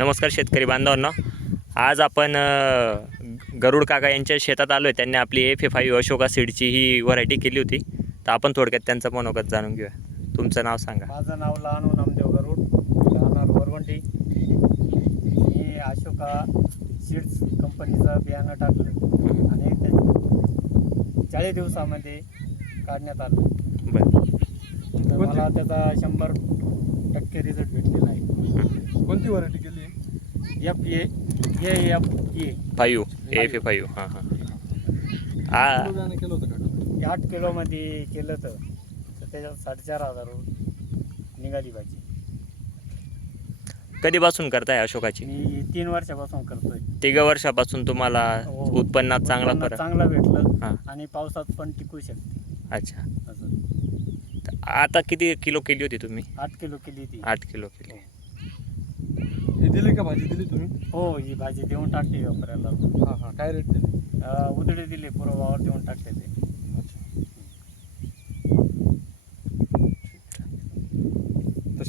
नमस्कार शेतकरी बांधवांनो, आज आपण गरुड काका यांच्या शेतात आलो आहे. त्यांनी आपली FA5 अशोका सीडची ही व्हरायटी केली होती. तर आपण थोडक्यात त्यांचं मनोगत जाणून घेऊया. तुमचं नाव सांगा. माझं नाव लहानू नामदेव गरुड, राहणार वरवंटी. मी अशोका सीड्स कंपनीचं बियाणं टाकलं आणि ते 40 दिवसामध्ये काढण्यात आलं. बरं, तर मला त्याचा 100% रिझल्ट भेटलेला आहे. कोणती व्हरायटी केली? FA5 FA5. हां हां. किलोने केलं होतं का? 8 किलोमध्ये केलं तर त्याच्यात 4,500 निघाली पाहिजे. कधीपासून करताय अशोकाची? मी 3 वर्षापासून करतोय. 3 वर्षापासून तुम्हाला उत्पन्नात चांगला उत्पन्न फरक? चांगला भेटलं हां. आणि पावसात पण टिकू शकते. अच्छा. असं तर आता किती किलो केली होती तुम्ही? 8 किलो केली ती. 8 किलो केली. ही दिली का भाजी दिली तुम्ही? हो, ही भाजी देऊन टाकली वापरायला. हां हां. काय रेट दिली? उधळे दिले, पुरवावर देऊन टाकले ते.